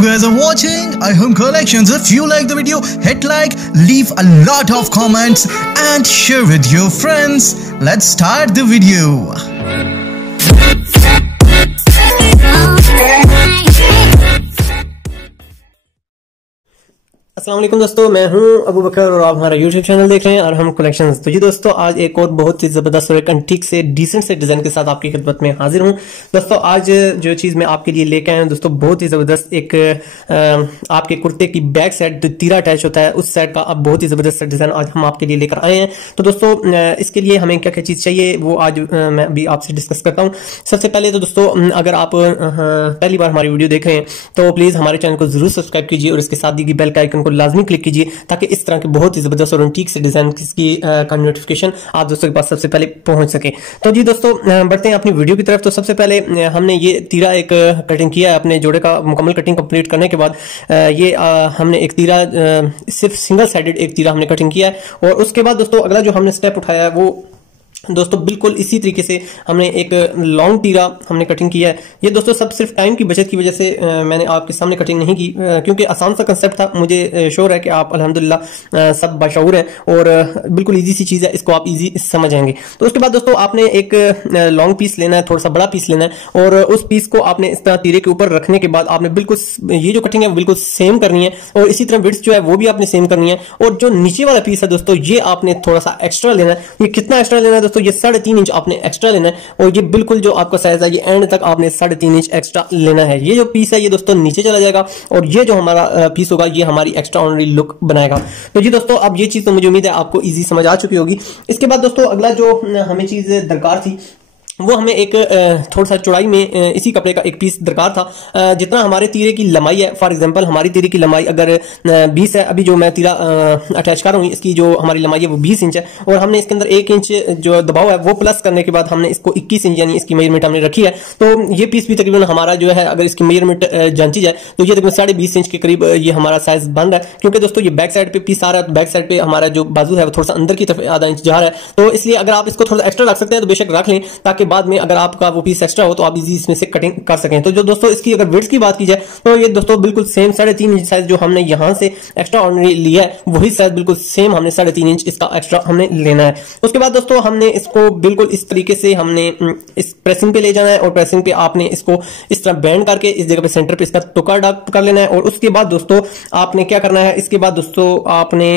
you guys are watching iHome Collections. If you like the video, hit like, leave a lot of comments and share with your friends. Let's start the video. अस्सलाम वालेकुम दोस्तों, मैं हूं अबू बकर और आप हमारा YouTube channel देख रहे हैं और हम कलेक्शंस। तो जी दोस्तों, आज एक और बहुत ही जबरदस्त और एक एंटीक से डिसेंट से डिजाइन के साथ आपकी खिदमत में हाजिर हूं। दोस्तों आज जो चीज मैं आपके लिए लेके आया हूं दोस्तों, बहुत ही जबरदस्त एक आपके कुर्ते की बैक साइड तीरा अटैच होता है, उस साइड का अब बहुत ही जबरदस्त डिजाइन आज हम आपके लिए लेकर आए हैं। तो दोस्तों इसके लिए हमें क्या क्या चीज चाहिए वो आज मैं अभी आपसे डिस्कस करता हूँ। सबसे पहले तो दोस्तों, अगर आप पहली बार हमारी वीडियो देख रहे हैं तो प्लीज हमारे चैनल को जरूर सब्सक्राइब कीजिए और इसके साथ दी गई बेल का आइकन को लाजमी क्लिक कीजिए ताकि इस तरह के बहुत ही जबरदस्त और एंटीक से डिजाइन की का नोटिफिकेशन आप दोस्तों के पास सबसे पहले पहुंच सके। तो जी दोस्तों बढ़ते हैं अपनी वीडियो की तरफ। तो सबसे पहले हमने ये तीरा एक कटिंग किया है। अपने जोड़े का मुकम्मल कटिंग कंप्लीट करने के बाद ये हमने एक तीरा सिर्फ सिंगल साइडेड एक तीरा हमने कटिंग किया है। और उसके बाद दोस्तों अगला जो हमने स्टेप उठाया है वो दोस्तों बिल्कुल इसी तरीके से हमने एक लॉन्ग तीरा हमने कटिंग किया है। ये दोस्तों सब सिर्फ टाइम की बचत की वजह से मैंने आपके सामने कटिंग नहीं की, क्योंकि आसान सा कंसेप्ट था। मुझे श्योर है कि आप अल्हम्दुलिल्लाह सब बाशऊर हैं और बिल्कुल इजी सी चीज है, इसको आप इजी समझ आएंगे। तो उसके बाद दोस्तों आपने एक लॉन्ग पीस लेना है, थोड़ा सा बड़ा पीस लेना है और उस पीस को आपने इस तरह तीरे के ऊपर रखने के बाद आपने बिल्कुल ये जो कटिंग है बिल्कुल सेम करनी है और इसी तरह विड्थ जो है वो भी आपने सेम करनी है। और जो नीचे वाला पीस है दोस्तों, ये आपने थोड़ा सा एक्स्ट्रा लेना है। ये कितना एक्स्ट्रा लेना है दोस्तों? ये 3.5 इंच आपने एक्स्ट्रा लेना है और ये बिल्कुल जो आपका साइज है ये एंड तक आपने 3.5 इंच एक्स्ट्रा लेना है। ये जो पीस है ये दोस्तों नीचे चला जाएगा और ये जो हमारा पीस होगा ये हमारी एक्स्ट्रा ऑर्डिनरी लुक बनाएगा। तो जी दोस्तों अब ये चीज तो मुझे उम्मीद है आपको इजी समझ आ चुकी होगी। इसके बाद दोस्तों अगला जो हमें चीज दरकार थी वो हमें एक थोड़ा सा चौड़ाई में इसी कपड़े का एक पीस दरकार था। जितना हमारे तीरे की लंबाई है, फॉर एग्जांपल हमारी तीरे की लंबाई अगर 20 है, अभी जो मैं तीरा अटैच कर रहा हूँ इसकी जो हमारी लंबाई है वो 20 इंच है और हमने इसके अंदर 1 इंच जो दबाव है वो प्लस करने के बाद हमने इसको 21 इंच यानी इसकी मेजरमेंट हमने रखी है। तो ये पीस भी तकरीबन हमारा जो है अगर इसकी मेजरमेंट जांची जाए तो ये तकरीबन 20.5 इंच के करीब ये हमारा साइज बन रहा है। क्योंकि दोस्तों ये बैक साइड पे पीस आ रहा है, बैक साइड पे हमारा जो बाजू है वो थोड़ा सा अंदर की तरफ आधा इंच जा रहा है। तो इसलिए अगर आप इसको थोड़ा एक्स्ट्रा रख सकते हैं तो बेशक रख लें, ताकि बाद में अगर आपका वो पीस एक्स्ट्रा हो तो आप इजी इसमें से कटिंग कर सकें। तो जो दोस्तों इसकी अगर विड्थ की बात की जाए तो ये दोस्तों बिल्कुल सेम 3.5 इंच साइज जो हमने यहां से एक्स्ट्रा ऑर्डिनरी लिया है वही साइज बिल्कुल सेम हमने 3.5 इंच इसका एक्स्ट्रा हमने लेना है। उसके बाद दोस्तों हमने इसको बिल्कुल इस तरीके से हमने इस प्रेसिंग पे ले जाना है और प्रेसिंग पे आपने इसको इस तरह बैंड करके इस जगह पे सेंटर पे इसका टुकड़ा डाक कर लेना है। और उसके बाद दोस्तों आपने क्या करना है, इसके बाद दोस्तों आपने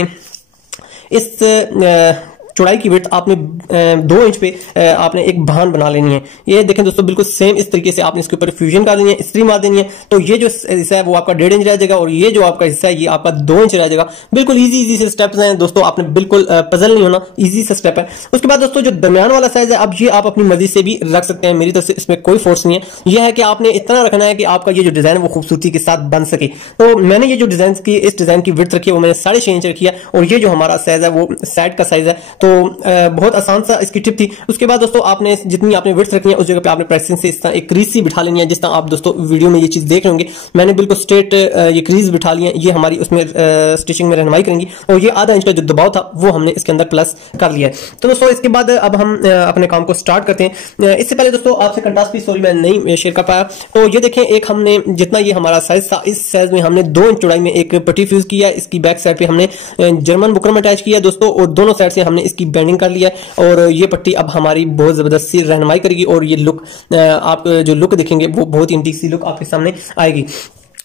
इस चौड़ाई की विड्थ आपने 2 इंच पे आपने एक भान बना लेनी है। ये देखें दोस्तों बिल्कुल सेम इस तरीके से आपने इसके ऊपर फ्यूजन कर लेनी है, इस्त्री मार देनी है। तो ये जो हिस्सा है वो आपका 1.5 इंच रह जाएगा और ये जो आपका हिस्सा है ये आपका 2 इंच रह जाएगा। बिल्कुल इजी से स्टेप्स हैं दोस्तों, आपने बिल्कुल पजल नहीं होना, इजी से स्टेप है। उसके बाद दोस्तों जो दरमियान वाला साइज है अब ये आप अपनी मर्जी से भी रख सकते हैं, मेरी तरफ से इसमें कोई फोर्स नहीं है। यह है कि आपने इतना रखना है कि आपका ये जो डिजाइन वो खूबसूरती के साथ बन सके। तो मैंने ये जो डिजाइन की इस डिजाइन की विड्थ रखी है वो मैंने 6.5 इंच रखी है और ये जो हमारा साइज है वो साइड का साइज है। तो बहुत आसान सा इसकी टिप थी। उसके बाद दोस्तों आपने जितनी आपने विड्थ रखनी है उस जगह पे आपने प्रेसिंग से इस तरह एक क्रीज सी बिठा लेनी है। जिस तरह आप दोस्तों वीडियो में ये चीज देख रहे होंगे, मैंने बिल्कुल स्ट्रेट ये क्रीज बिठा ली है। ये हमारी उसमें स्टिचिंग में रहनुमाई करेंगी और ये आधा इंच का जो दबाव था वो हमने इसके अंदर प्लस कर लिया है। तो दोस्तों इसके बाद अब हम अपने काम को स्टार्ट करते हैं। इससे पहले दोस्तों आपसे कंट्रास्ट पीस सॉरी मैं नहीं शेयर कर पाया। तो ये देखें, एक हमने जितना ये हमारा साइज था इस साइज में हमने 2 इंच चौड़ाई में एक पट्टी फ्यूज किया। इसकी बैक साइड पे हमने जर्मन बुकरम अटैच किया दोस्तों और दोनों साइड से हमने इसकी बेंडिंग कर लिया और ये पट्टी अब हमारी बहुत जबरदस्त सी रहनुमाई करेगी और ये लुक आप जो लुक देखेंगे वो बहुत ही इंटीक सी लुक आपके सामने आएगी।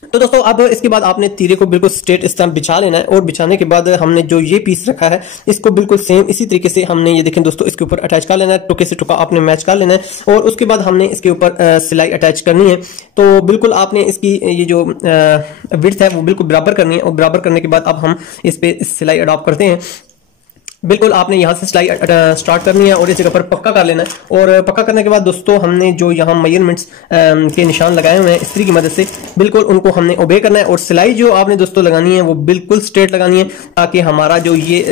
तो दोस्तों अब इसके बाद आपने तीरे को बिल्कुल स्ट्रेट इस तरह बिछा लेना है और बिछाने के बाद हमने जो ये पीस रखा है इसको बिल्कुल सेम इसी तरीके से हमने ये देखें दोस्तों इसके ऊपर अटैच कर लेना है। टुके से टुका आपने मैच कर लेना है और उसके बाद हमने इसके ऊपर सिलाई अटैच करनी है। तो बिल्कुल आपने इसकी ये जो विड्थ है वो बिल्कुल बराबर करनी है और बराबर करने के बाद अब हम इस पे सिलाई अडॉप्ट करते हैं। बिल्कुल आपने यहाँ से सिलाई स्टार्ट करनी है और इस जगह पर पक्का कर लेना है। और पक्का करने के बाद दोस्तों हमने जो यहाँ मेजरमेंट्स के निशान लगाए हुए हैं इस्त्री की मदद से बिल्कुल उनको हमने ओबे करना है और सिलाई जो आपने दोस्तों लगानी है वो बिल्कुल स्ट्रेट लगानी है ताकि हमारा जो ये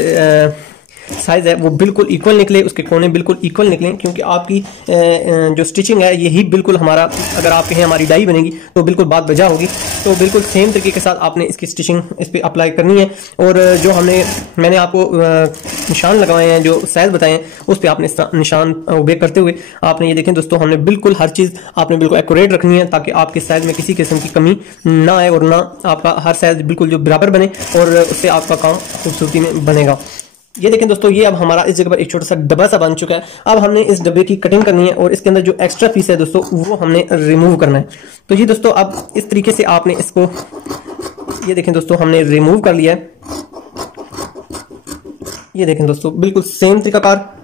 साइज है वो बिल्कुल इक्वल निकले, उसके कोने बिल्कुल इक्वल निकले, क्योंकि आपकी जो स्टिचिंग है यही बिल्कुल हमारा, अगर आप कहें हमारी डाई बनेगी तो बिल्कुल बात बजा होगी। तो बिल्कुल सेम तरीके के साथ आपने इसकी स्टिचिंग इस पर अप्लाई करनी है। और जो मैंने आपको निशान लगाए हैं, जो साइज बताए हैं, उस पर आपने निशान उबे करते हुए आपने ये देखें दोस्तों, हमने बिल्कुल हर चीज़ आपने बिल्कुल एक्यूरेट रखनी है, ताकि आपके साइज में किसी किस्म की कमी ना आए और ना आपका हर साइज बिल्कुल जो बराबर बने, और उससे आपका काम खूबसूरती में बनेगा। ये देखें दोस्तों, ये अब हमारा इस जगह पर एक छोटा सा डब्बा सा बन चुका है। अब हमने इस डब्बे की कटिंग करनी है और इसके अंदर जो एक्स्ट्रा पीस है दोस्तों वो हमने रिमूव करना है। तो ये दोस्तों अब इस तरीके से आपने इसको, ये देखें दोस्तों, हमने रिमूव कर लिया है। ये देखें दोस्तों, बिल्कुल सेम तरीकाकार,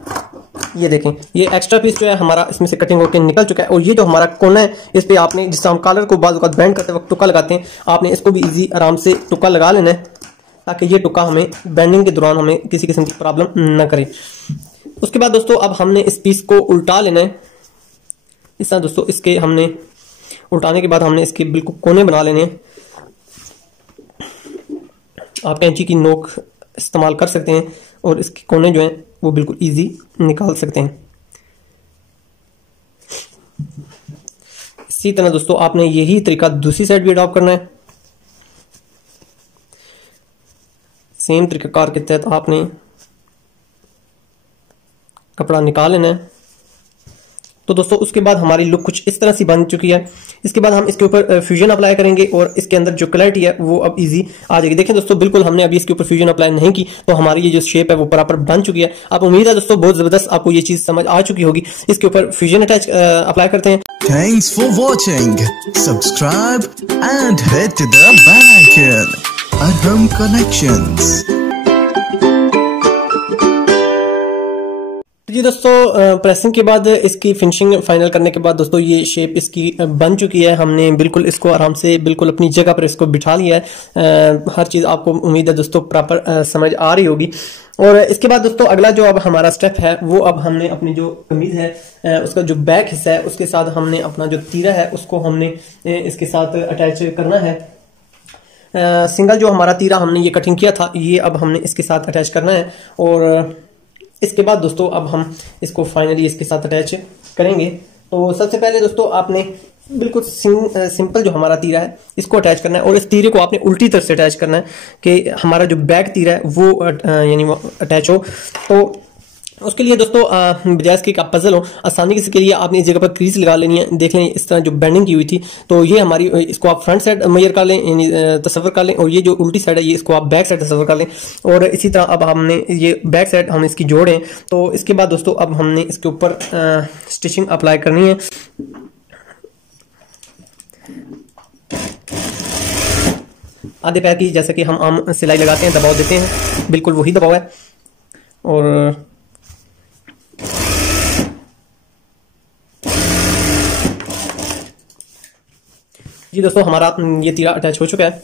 ये देखें ये एक्स्ट्रा पीस जो है हमारा इसमें से कटिंग होकर निकल चुका है। और ये जो हमारा कोना है, इस पे आपने, जिससे हम कॉलर को बाजू का बैंड करते वक्त टुक्का लगाते हैं, आपने इसको भी इजी आराम से टुक्का लगा लेना है, ताकि ये टुक्का हमें बैंडिंग के दौरान हमें किसी किस्म की प्रॉब्लम ना करे। उसके बाद दोस्तों अब हमने इस पीस को उल्टा लेना है। इस तरह दोस्तों इसके हमने उल्टाने के बाद हमने इसके बिल्कुल कोने बना लेने हैं। आप कैंची की नोक इस्तेमाल कर सकते हैं और इसके कोने जो हैं वो बिल्कुल इजी निकाल सकते हैं। इसी तरह दोस्तों आपने यही तरीका दूसरी साइड भी अडॉप्ट करना है। सेम तरीकाकार के तहत आपने कपड़ा निकाल लेना है। तो दोस्तों उसके बाद हमारी लुक कुछ इस तरह सी बन चुकी है। इसके बाद हम इसके ऊपर फ्यूजन अप्लाई करेंगे और इसके अंदर जो क्लैरिटी है वो अब इजी आ जाएगी। देखें दोस्तों, बिल्कुल हमने अभी इसके ऊपर फ्यूजन अप्लाई नहीं की तो हमारी ये जो शेप है वो प्रॉपर बन चुकी है। आप उम्मीद है दोस्तों बहुत जबरदस्त आपको ये चीज समझ आ चुकी होगी। इसके ऊपर फ्यूजन अटैच अप्लाई करते हैं। Thanks for watching. Subscribe and hit the bell icon. Arham Collections. जी दोस्तों, प्रेसिंग के बाद इसकी फिनिशिंग फाइनल करने के बाद दोस्तों ये शेप इसकी बन चुकी है। हमने बिल्कुल इसको आराम से बिल्कुल अपनी जगह पर इसको बिठा लिया है। हर चीज़ आपको उम्मीद है दोस्तों प्रॉपर समझ आ रही होगी। और इसके बाद दोस्तों अगला जो अब हमारा स्टेप है वो अब हमने अपनी जो कमीज है उसका जो बैक हिस्सा है उसके साथ हमने अपना जो तीरा है उसको हमने इसके साथ अटैच करना है। सिंगल जो हमारा तीरा हमने ये कटिंग किया था ये अब हमने इसके साथ अटैच करना है। और इसके बाद दोस्तों अब हम इसको फाइनली इसके साथ अटैच करेंगे। तो सबसे पहले दोस्तों आपने बिल्कुल सिंपल जो हमारा तीरा है इसको अटैच करना है और इस तीरे को आपने उल्टी तरफ से अटैच करना है कि हमारा जो बैक तीरा है वो यानी वो अटैच हो। तो उसके लिए दोस्तों बजाय इसके आप पजल हो आसानी के लिए आपने इस जगह पर क्रीज लगा लेनी है। देख लें इस तरह जो बेंडिंग की हुई थी तो ये हमारी, इसको आप फ्रंट साइड मेजर कर लें यानी तस्वर कर लें, और ये जो उल्टी साइड है ये इसको आप बैक साइड तस्वर कर लें। और इसी तरह अब हमने ये बैक साइड हम इसकी जोड़ें। तो इसके बाद दोस्तों अब हमने इसके ऊपर स्टिचिंग अप्लाई करनी है। आधे पैर की जैसे कि हम आम सिलाई लगाते हैं दबाव देते हैं, बिल्कुल वही दबाव है। और जी दोस्तों हमारा ये तीरा अटैच हो चुका है।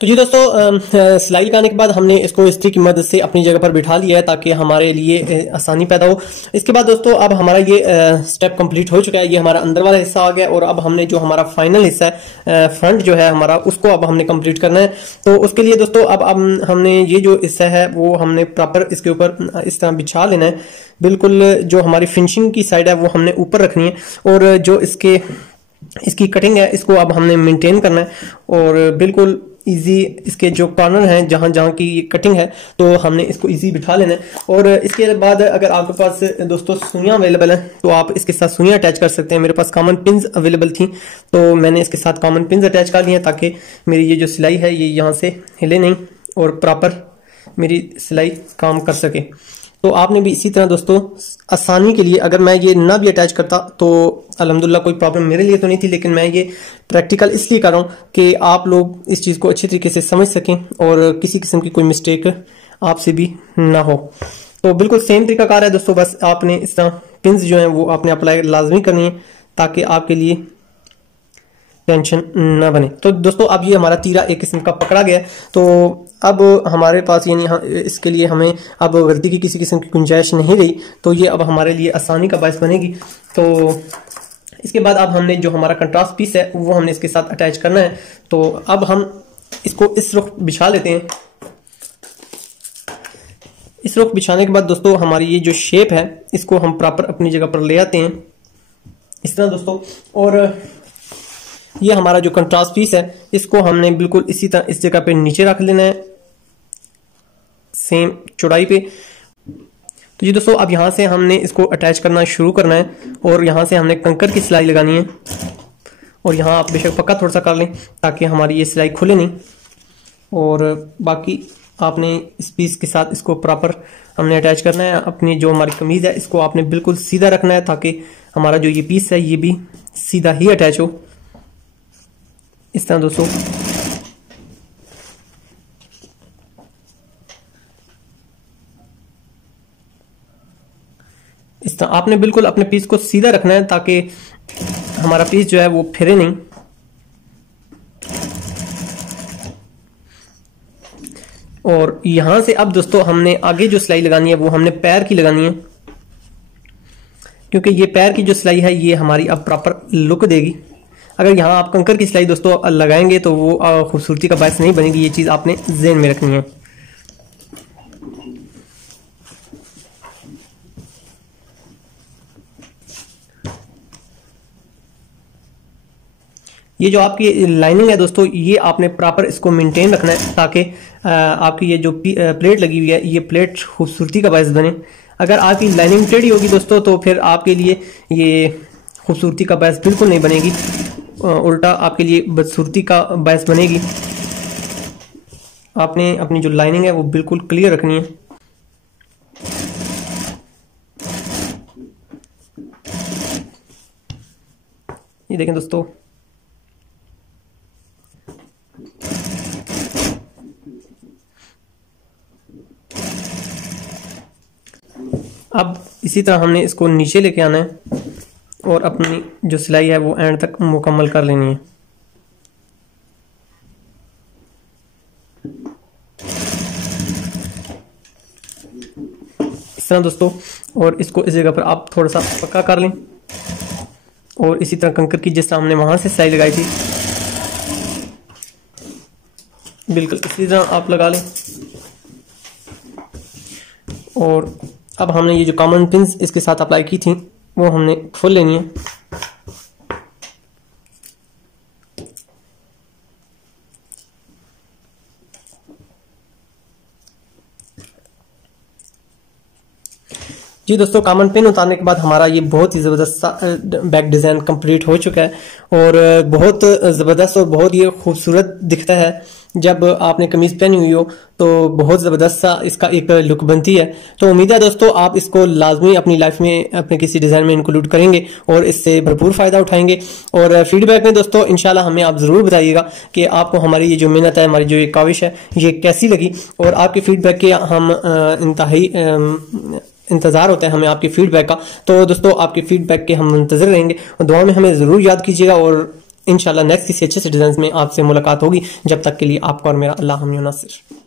तो जी दोस्तों सिलाई लगाने के बाद हमने इसको इस्त्री की मदद से अपनी जगह पर बिठा लिया है ताकि हमारे लिए आसानी पैदा हो। इसके बाद दोस्तों अब हमारा ये स्टेप कंप्लीट हो चुका है। ये हमारा अंदर वाला हिस्सा आ गया और अब हमने जो हमारा फाइनल हिस्सा है फ्रंट जो है हमारा उसको अब हमने कंप्लीट करना है। तो उसके लिए दोस्तों अब हमने ये जो हिस्सा है वो हमने प्रॉपर इसके ऊपर इस तरह बिछा लेना है। बिल्कुल जो हमारी फिनिशिंग की साइड है वो हमने ऊपर रखनी है और जो इसकी कटिंग है इसको अब हमने मेंटेन करना है। और बिल्कुल इजी इसके जो कॉर्नर हैं जहां जहां की ये कटिंग है तो हमने इसको इजी बिठा लेना है। और इसके बाद अगर आपके पास दोस्तों सुइयां अवेलेबल हैं तो आप इसके साथ सुइयां अटैच कर सकते हैं। मेरे पास कॉमन पिन्स अवेलेबल थी तो मैंने इसके साथ कॉमन पिन्स अटैच कर लिए हैं ताकि मेरी ये जो सिलाई है ये यहाँ से हिले नहीं और प्रॉपर मेरी सिलाई काम कर सके। तो आपने भी इसी तरह दोस्तों आसानी के लिए, अगर मैं ये ना भी अटैच करता तो अल्हम्दुलिल्लाह कोई प्रॉब्लम मेरे लिए तो नहीं थी, लेकिन मैं ये प्रैक्टिकल इसलिए कर रहा हूँ कि आप लोग इस चीज़ को अच्छे तरीके से समझ सकें और किसी किस्म की कोई मिस्टेक आपसे भी ना हो। तो बिल्कुल सेम तरीकाकार है दोस्तों, बस आपने इस तरह पिन्स जो हैं वो आपने अप्लाई लाजमी करनी है ताकि आपके लिए टेंशन ना बने। तो दोस्तों अब ये हमारा तीरा एक किस्म का पकड़ा गया। तो अब हमारे पास यानी इसके लिए हमें अब गलती की किसी किस्म की गुंजाइश नहीं रही, तो ये अब हमारे लिए आसानी का बायस बनेगी। तो इसके बाद अब हमने जो हमारा कंट्रास्ट पीस है वो हमने इसके साथ अटैच करना है। तो अब हम इसको इस रुख बिछा लेते हैं। इस रुख बिछाने के बाद दोस्तों हमारी ये जो शेप है इसको हम प्रॉपर अपनी जगह पर ले आते हैं इस तरह दोस्तों। और ये हमारा जो कंट्रास्ट पीस है इसको हमने बिल्कुल इसी तरह इस जगह पे नीचे रख लेना है, सेम चौड़ाई पे। तो जी दोस्तों अब यहाँ से हमने इसको अटैच करना शुरू करना है और यहाँ से हमने कंकर की सिलाई लगानी है। और यहाँ आप बेशक पक्का थोड़ा सा कर लें ताकि हमारी ये सिलाई खुले नहीं। और बाकी आपने इस पीस के साथ इसको प्रॉपर हमने अटैच करना है। अपनी जो हमारी कमीज है इसको आपने बिल्कुल सीधा रखना है ताकि हमारा जो ये पीस है ये भी सीधा ही अटैच हो इस तरह दोस्तों। इस तरह आपने बिल्कुल अपने पीस को सीधा रखना है ताकि हमारा पीस जो है वो फिरे नहीं। और यहां से अब दोस्तों हमने आगे जो सिलाई लगानी है वो हमने पैर की लगानी है, क्योंकि ये पैर की जो सिलाई है ये हमारी अब प्रॉपर लुक देगी। अगर यहाँ आप कंकर की सिलाई दोस्तों लगाएंगे तो वो खूबसूरती का बायस नहीं बनेगी। ये चीज़ आपने ज़हन में रखनी है। ये जो आपकी लाइनिंग है दोस्तों ये आपने प्रॉपर इसको मेंटेन रखना है ताकि आपकी ये जो प्लेट लगी हुई है ये प्लेट खूबसूरती का बायस बने। अगर आपकी लाइनिंग टेढ़ी होगी दोस्तों तो फिर आपके लिए ये खूबसूरती का बायस बिल्कुल नहीं बनेगी, उल्टा आपके लिए बदसूरती का बायस बनेगी। आपने अपनी जो लाइनिंग है वो बिल्कुल क्लियर रखनी है। ये देखें दोस्तों, अब इसी तरह हमने इसको नीचे लेके आना है और अपनी जो सिलाई है वो एंड तक मुकम्मल कर लेनी है। इस तरह दोस्तों। और इसको इस जगह पर आप थोड़ा सा पक्का कर लें और इसी तरह कंकर की जिस तरह हमने वहां से सिलाई लगाई थी बिल्कुल इसी तरह आप लगा लें। और अब हमने ये जो कॉमन पिन्स इसके साथ अप्लाई की थी वो हमने खोल लेनी है। जी दोस्तों, कॉमन पिन उतारने के बाद हमारा ये बहुत ही ज़बरदस्त बैक डिज़ाइन कंप्लीट हो चुका है और बहुत ज़बरदस्त और बहुत ही खूबसूरत दिखता है। जब आपने कमीज पहनी हुई हो तो बहुत ज़बरदस्त सा इसका एक लुक बनती है। तो उम्मीद है दोस्तों आप इसको लाजमी अपनी लाइफ में अपने किसी डिज़ाइन में इंक्लूड करेंगे और इससे भरपूर फ़ायदा उठाएंगे। और फीडबैक में दोस्तों इंशाल्लाह हमें आप ज़रूर बताइएगा कि आपको हमारी ये जो मेहनत है, हमारी जो ये काविश है, ये कैसी लगी। और आपके फीडबैक के हम इंतहाई इंतजार होता है हमें आपके फीडबैक का। तो दोस्तों आपके फीडबैक के हम मुंतज़िर रहेंगे और दुआ में हमें ज़रूर याद कीजिएगा। और इंशाल्लाह नेक्स्ट किसी अच्छे से डिज़ाइन में आपसे मुलाकात होगी। जब तक के लिए आपका और मेरा अल्लाह हम नासिर।